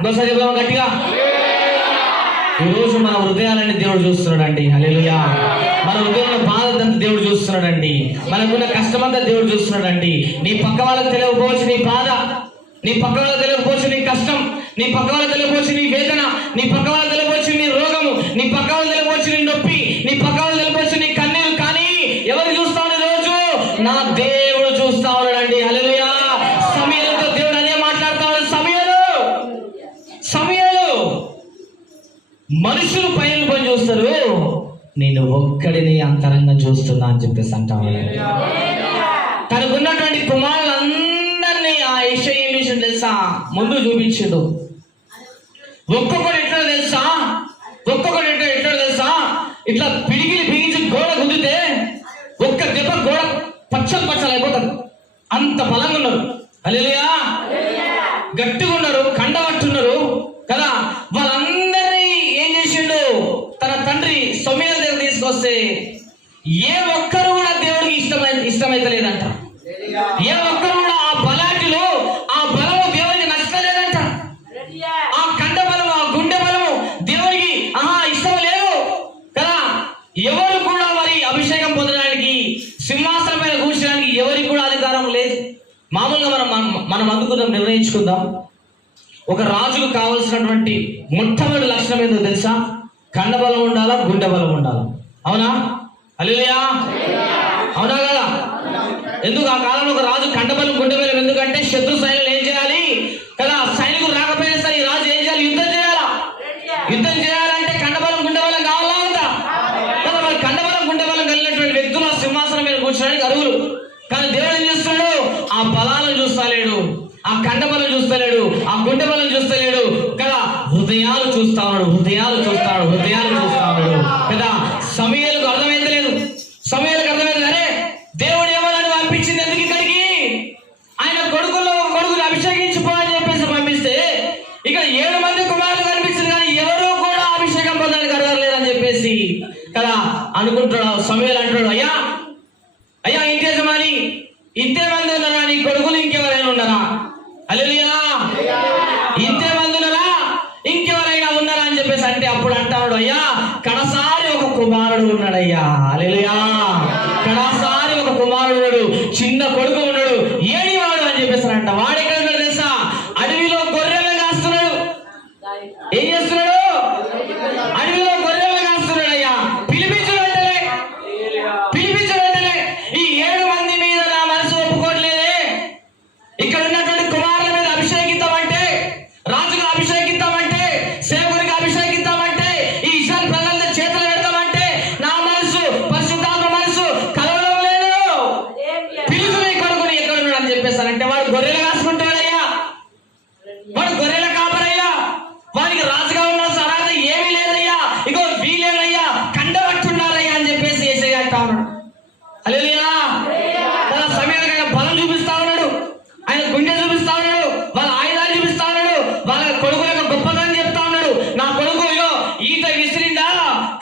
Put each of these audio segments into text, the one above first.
ఇంకోసారి చెప్దాం గట్టిగా. ఈరోజు మన హృదయాలని దేవుడు చూస్తున్నాడండి. హలేలుయా మన హృదయంలో బాధంతా దేవుడు చూస్తున్నాడండి. మనకున్న కష్టమంతా దేవుడు చూస్తున్నాడండి. నీ పక్క వాళ్ళకి తెలియకపోవచ్చు నీ బాధ. నీ పక్క వాళ్ళకి తెలియకపోవచ్చు నీ కష్టం. నీ పక్క వాళ్ళకి తెలియకపోవచ్చు నీ వేదన. నీ పక్క వాళ్ళకి తెలియకపోవచ్చు నీ రోగము నీ పక్క వాళ్ళకి తెలియకపోవచ్చు నీ నొప్పి నీ పక్క వాళ్ళకి తెలియకపోవచ్చు నీ కన్నీరు కానీ ఎవరు చూస్తావు రోజు నా దేవుడు చూస్తా ఉన్నాడండి హల్లెలూయా సమయాలతో దేవుడు అదే మాట్లాడుతా ఉన్నాడు సమయాలు సమయాలు మనుషులు పైన పని చూస్తారు నేను ఒక్కడిని అంతరంగం చూస్తున్నా అని చెప్పేసి అంటాను తనకున్నటువంటి కుమారులందరినీ ఆ యశ ఏం చేసిండు తెలుసా? ముందు చూపించిండు. ఒక్కొక్కడు ఎట్లా తెలుసా? ఒక్కొక్కడు ఎట్లా ఎట్లా తెలుసా? ఇట్లా పిడిగిలి బిగించి గోడ గుద్దితే ఒక్క దెబ్బ గోడ పచ్చలు పచ్చలు అయిపోతారు. అంత బలంగా ఉన్నారు. అలెలుయా గట్టిగా ఉన్నారు కండబట్టున్నారు కదా వాళ్ళందరినీ ఏం చేసిండు తన తండ్రి సొమ్మిల దగ్గర తీసుకొస్తే ఏ ఒక్కరు కూడా దేవుడికి ఇష్టమై ఇష్టమైతలేదంట. ఏ ఒక్కరు కూడా ఆ బలాటిలో ఆ బలము దేవుడికి నచ్చలేదంట ఆ కండ బలము ఆ గుండె బలము దేవుడికి ఆహా ఇష్టం లేదు కదా? ఎవరు కూడా మరి అభిషేకం పొందడానికి సింహాసనం మీద కూర్చోడానికి ఎవరికి కూడా అధికారం లేదు. మామూలుగా మనం మనం- మనం అందుకుందాం నిర్ణయించుకుందాం. ఒక రాజుకు కావలసినటువంటి మొట్టమొదటి లక్షణం ఏందో తెలుసా? కండబలం ఉండాలా గుండె బలం ఉండాలా? అవునా? అల్లుయా అవునా కదా? ఎందుకు ఆ కాలంలో ఒక రాజు కండబలం గుండె ఎందుకంటే శత్రు సైన్యులు ఏం చేయాలి? కదా సైనికులు రాకపోయినా సరే ఈ రాజు ఏం చేయాలి? యుద్ధం చేయాలా? యుద్ధం చేయాలంటే కండబలం గుండె కావాలా ఉందా కదా మరి కండబలం గుండెబలం కలిగినటువంటి వ్యక్తులు ఆ సింహాసనం మీద కూర్చోడానికి అరువులు కానీ దేవుడు ఏం చేస్తున్నాడు? ఆ బలాలను చూస్తలేడు. ఆ కండబలం చూస్తలేడు. ఆ గుండె చూస్తలేడు. కదా హృదయాలు చూస్తా ఉన్నాడు. హృదయాలు చూస్తాడు హృదయాలు చూస్తా ఉన్నాడు. కదా సమయ అర్థమైతలేదు సమయాలకు అర్థమైంది అరే దేవుడు ఏమని పంపించింది ఎందుకు ఇక్కడికి ఆయన కొడుకుల్లో ఒక కొడుకుని అభిషేకించిపో అని చెప్పేసి పంపిస్తే ఇక్కడ ఏడు మంది కుమారులు కనిపించింది కానీ ఎవరు కూడా అభిషేకం పొందడానికి అడగలేదని చెప్పేసి కదా అనుకుంటున్నాడు సమయాలు అంటాడు అయ్యా అయ్యా ఇంటి యజమాని ఇంతే మంది ఉన్నారా? నీ కొడుకులు ఇంకెవరైనా ఉన్నారా? అల్లెలుయా ఇంతే మంది ఉన్నారా? ఇంకెవరైనా ఉన్నారా? అని చెప్పేసి అంటే అప్పుడు అంటాడు అయ్యా కడసారి ఒక కుమారుడు ఉన్నాడయ్యా. అల్లెలుయా కడసారి ఒక కుమారుడు చిన్న కొడుకు ఉన్నాడు ఏడివాడు అని చెప్పేసి అంట వాడు ఎక్కడ ఉన్నాడు తెలుసా అడవిలో గొర్రెలు కాస్తున్నాడు ఏం చేస్తున్నాడు అడవిలో గొర్రెలు కాస్తున్నాడు అయ్యా పిలిపించడు అంటలే పిలిపించడు అంటలే ఈ ఏడు మంది మీద నా మనసు ఒప్పుకోవట్లేదే ఇక్కడ ఉన్నటువంటి కుమారుల మీద అభిషేకిద్దామంటే రాజుగా అభిషేకిద్దామంటే సేవకుడిగా అభిషేకిద్దామంటే ఈ ఇస్రాయల్ ప్రజల చేతులు పెడతామంటే నా మనసు పరిశుద్ధాత్మ మనసు కలవడం లేదు పిలుసు నీ కొడుకుని ఎక్కడ ఉన్నాడు అని చెప్పేసానంటే వాడు గొర్రెలు కాసుకుంటాడయ్యా వాడు గొర్రెల కాపరయ్యా వానికి రాజుగా ఉన్న సరాత ఏమీ లేదయ్యా ఇగో వీలేనయ్యా కండబట్టున్నారయ్యా అని చెప్పేసి ఏసయ్య అంటా ఉన్నాడు అలెలుయా తన సమయానికి ఆయన బలం చూపిస్తా ఉన్నాడు ఆయన గుండె చూపిస్తా ఉన్నాడు వాళ్ళ ఆయుధాలు చూపిస్తా ఉన్నాడు వాళ్ళ కొడుకు యొక్క గొప్పతనం చెప్తా ఉన్నాడు నా కొడుకు ఇగో ఈత విసిరిందా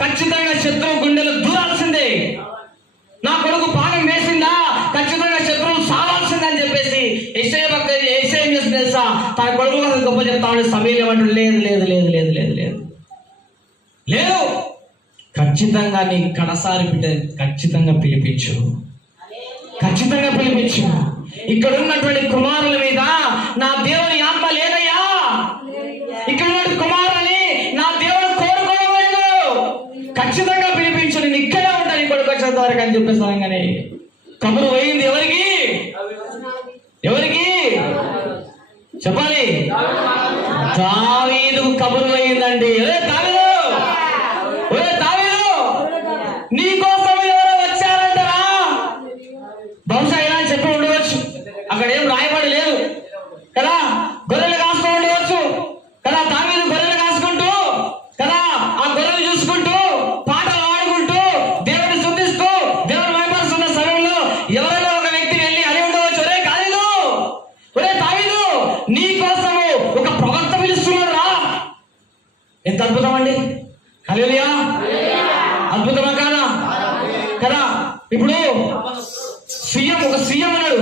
ఖచ్చితంగా శత్రువు గుండెలు దూరాల్సిందే నా కొడుకు పానం వేసిందా ఖచ్చితంగా శత్రువు సావాల్సిందని చెప్పేసి ఎస్ఐ భక్త ఎస్ఐ ఏం చేస్తుంది తెలుసా తన కొడుకు కోసం గొప్ప సమయం ఏమంటాడు లేదు లేదు లేదు లేదు లేదు లేదు. లేదు. ఖచ్చితంగా నీ కడసారి బిడ్డ ఖచ్చితంగా పిలిపించు. ఖచ్చితంగా పిలిపించు. ఇక్కడ ఉన్నటువంటి కుమారుల మీద నా దేవుని ఆత్మ లేదయ్యా. ఇక్కడ ఉన్నటువంటి కుమారులని నా దేవుడు కోరుకోవడం ఖచ్చితంగా పిలిపించు. నేను ఇక్కడే ఉంటాను కొడుకు వచ్చేంత వరకు అని చెప్పేసి కబురు పోయింది ఎవరికి? ఎవరికి? చెప్పాలి. దావీదు కబురు అయిందండి ఏ దావీదు! ఒరే దావీదు! నీ కోసం ఎవరో వచ్చారంటారా? బహుశా ఇలా చెప్పి ఉండవచ్చు. అక్కడ ఏం రాయబడి లేదు. కదా? గొర్రెలు కాస్తూ ఉండవచ్చు. కదా? దావీదు గొర్రెలు కాసుకుంటూ కదా? ఆ గొర్రెలు చూసుకుంటూ పాటలు ఆడుకుంటూ దేవుడిని శుద్ధిస్తూ దేవుడు భయపరుస్తున్న సమయంలో ఎవరైనా ఒక వ్యక్తి వెళ్ళి అని ఉండవచ్చు. ఒరే కాదు ఒరే తావీదు నీ కోసము ఎంత అద్భుతం అండి హలేలియా అద్భుతమా కాదా? కదా? ఇప్పుడు సీఎం ఒక సీఎం ఉన్నాడు.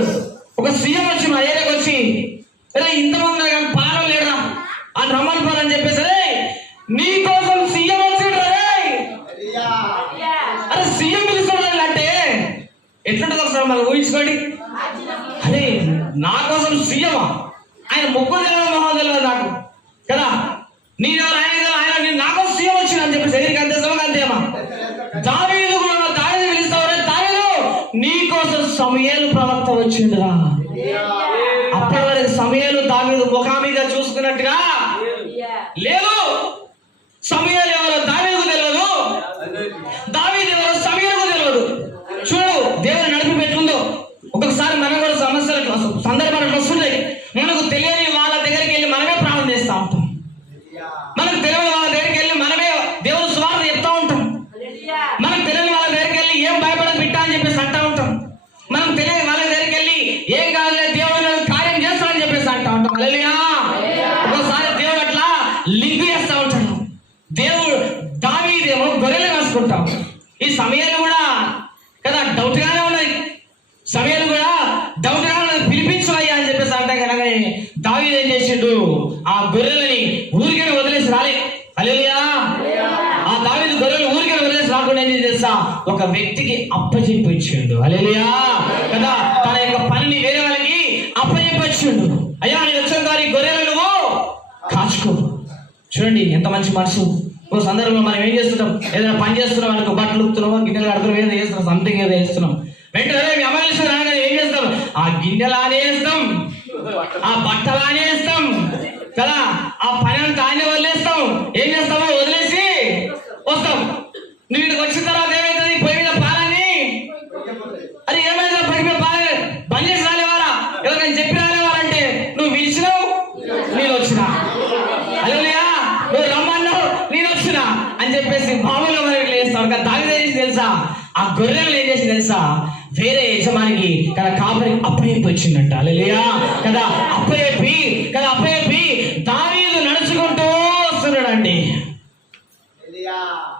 ఒక సీఎం వచ్చి మా ఏరియాకి వచ్చి అరే ఇంతమంది ముందు కానీ పాలన లేరా అని రమ్మని పాలని చెప్పేసి నీ కోసం సీఎం వచ్చి అరే సీఎం పిలుస్తాడు అంటే ఎట్లుంటుంది ఒకసారి మనం ఊహించుకోండి. అరే నా కోసం సీఎమా? ఆయన ముగ్గురు తెలియదు మొహం తెలియదు నాకు. కదా? నీరెవరు సమయాలు ప్రవక్త వచ్చిండురా అప్పటి వరకు సమయాలు దావీదు ముఖామిగా చూసుకున్నట్టుగా లేదు సమయాలు ఎవరో దావీదు తెలియదు దావీదు ఎవరో సమయాలకు తెలియదు చూడు దేవుడు నడిపి పెట్టుందో ఒక్కొక్కసారి మనం కూడా సమస్యలు సందర్భాలు వస్తుంటాయి మనకు తెలియని వాళ్ళ దగ్గరికి వెళ్ళి మనమే ప్రాణం చేస్తూ ఉంటాం మనకు తెలియని వాళ్ళ దగ్గరికి వెళ్ళి మనమే దేవుడు స్వార్థ చెప్తా ఉంటాం మనకు తెలియని వాళ్ళ దగ్గరికి వెళ్ళి ఏం భయపడదు బిడ్డ అని చెప్పేసి అంటా ఉంటాం మనం తెలియని వాళ్ళ దగ్గరికి వెళ్ళి ఏం కాదులే దేవుడు నాకు కార్యం చేస్తాడని చెప్పేసి అంటా ఉంటాం హల్లెలూయా ఒకసారి దేవుడు అట్లా లింక్ చేస్తా ఉంటాడు దేవుడు దావీదేమో గొర్రెలు వేసుకుంటాం ఈ సమయాలు కూడా కదా డౌట్ గానే ఉన్నాయి సమయాలు కూడా డౌట్ గానే ఉన్నాయి పిలిపించు అయ్యా కనగానే దావీదు ఏం చేసిండు? ఆ గొర్రెలని ఊరికే వదిలేసి రాలే. అలేలియా ఆ దావీదు గొర్రెలు ఊరికే వదిలేసి రాకుండా ఏం తెలుసా? ఒక వ్యక్తికి అప్పచెప్పించిండు అలేలియా కదా తన యొక్క పనిని వేరే వాళ్ళకి అప్పచెప్పించిండు అయ్యా నేను వచ్చాను గారి గొర్రెలు నువ్వు కాచుకో. చూడండి ఎంత మంచి మనసు. ఓ సందర్భంలో మనం ఏం చేస్తున్నాం ఏదైనా పని చేస్తున్నాం అనుకో బట్టలు ఉత్తున్నాం గిన్నెలు కడుతున్నాం ఏదో చేస్తున్నాం సంథింగ్ ఏదో చేస్తున్నాం. వెంటనే మీ అమ్మాయి రాగానే ఏం చేస్తాం? ఆ గిన్నెలు ఆనేస్తాం ఆ బట్టలు ఆనేస్తాం కదా? ఆ పని అంతా ఆనే వదిలేస్తాం. ఏం చేస్తామో వదిలేసి వస్తాం. నువ్వు ఇక్కడికి వచ్చిన తర్వాత ఏమైతుంది? పొయ్యి మీద పాలని అరే ఏమైంది? పొయ్యి మీద పాల? బంద్ చేసి రాలేవారా? ఎవరైనా చెప్పి రాలేవారంటే నువ్వు పిలిచినావు నేను వచ్చినా. అలలుయా నువ్వు రమ్మన్నావు? నేను వచ్చినా? అని చెప్పేసి మామూలుగా మనం ఇట్లా కానీ దాని తెలుసా? ఆ గొర్రెలు ఏం చేసి తెలుసా? వేరే యజమానికి కదా కాపరి అప్పయ్యప్పి వచ్చిందంట. అలలుయా కదా అప్పయ్యప్పి కదా అప్పయ్యప్పి దావీదు నడుచుకుంటూ వస్తున్నాడండి.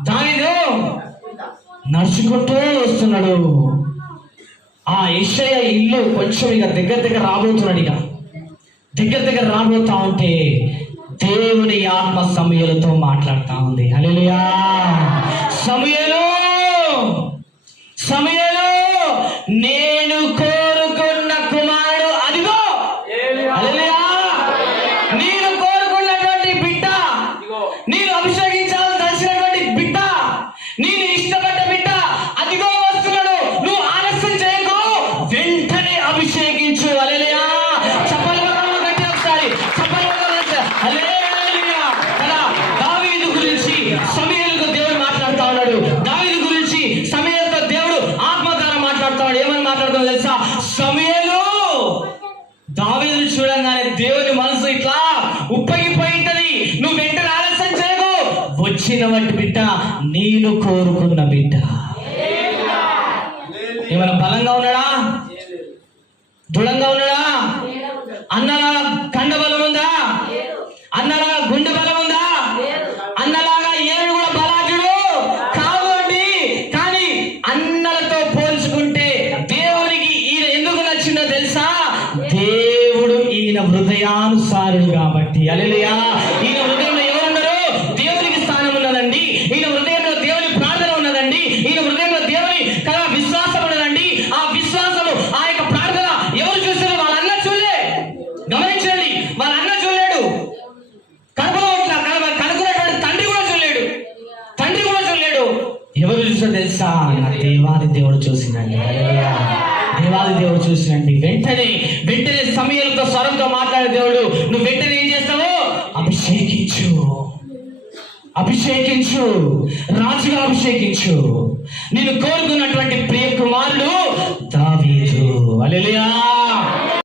దావీదు నడుచుకుంటూ. వస్తున్నాడు. ఆ ఇషయ ఇల్లు కొంచెం ఇక దగ్గర దగ్గర రాబోతున్నాడు ఇక. దగ్గర దగ్గర రాబోతా ఉంటే దేవుని ఆత్మ సమయలతో మాట్లాడుతా ఉంది. హల్లెలూయా. సమయలు! సమయలు! వచ్చిన వంటి బిడ్డ నేను కోరుకున్న బిడ్డ. ఏమైనా బలంగా ఉన్నాడా? దృఢంగా ఉన్నాడా అన్నలాగా కండ బలం ఉందా అన్నలాగా గుండె బలం ఉందా అన్నలాగా ఏడు కూడా బలాఢ్యుడు కాదు అండి కానీ అన్నలతో పోల్చుకుంటే దేవునికి ఈయన ఎందుకు నచ్చిందో తెలుసా దేవుడు ఈయన హృదయానుసారుడు కాబట్టి అలెలుయా ఈయన హృదయంలో ఎవరున్నారు దేవునికి స్థానం ఉన్నదండి ఈయన హృదయంలో దేవుని ప్రార్థన ఉన్నదండి ఈయన హృదయంలో దేవుని కదా విశ్వాసం ఉన్నదండి ఆ విశ్వాసము ఆ యొక్క ప్రార్థన ఎవరు చూస్తారు వాళ్ళ అన్న చూడలే గమనించండి వాళ్ళ అన్న చూడలేడు కడుపులో ఇట్లా కన- కనుక్కున్నటువంటి తండ్రి కూడా చూడలేడు తండ్రి కూడా చూడలేడు ఎవరు చూసో తెలుసా నా దేవాది దేవుడు చూసిందండి హల్లెలూయా. దేవాది దేవుడు చూసినండి వెంటనే వెంటనే సమయంతో స్వరంతో మాట్లాడే దేవుడు నువ్వు వెంటనే ఏం చేస్తావు? అభిషేకించు. అభిషేకించు. రాజుగా అభిషేకించు. నేను కోరుకున్నటువంటి ప్రియ కుమారుడు దావీదు. అలెలియా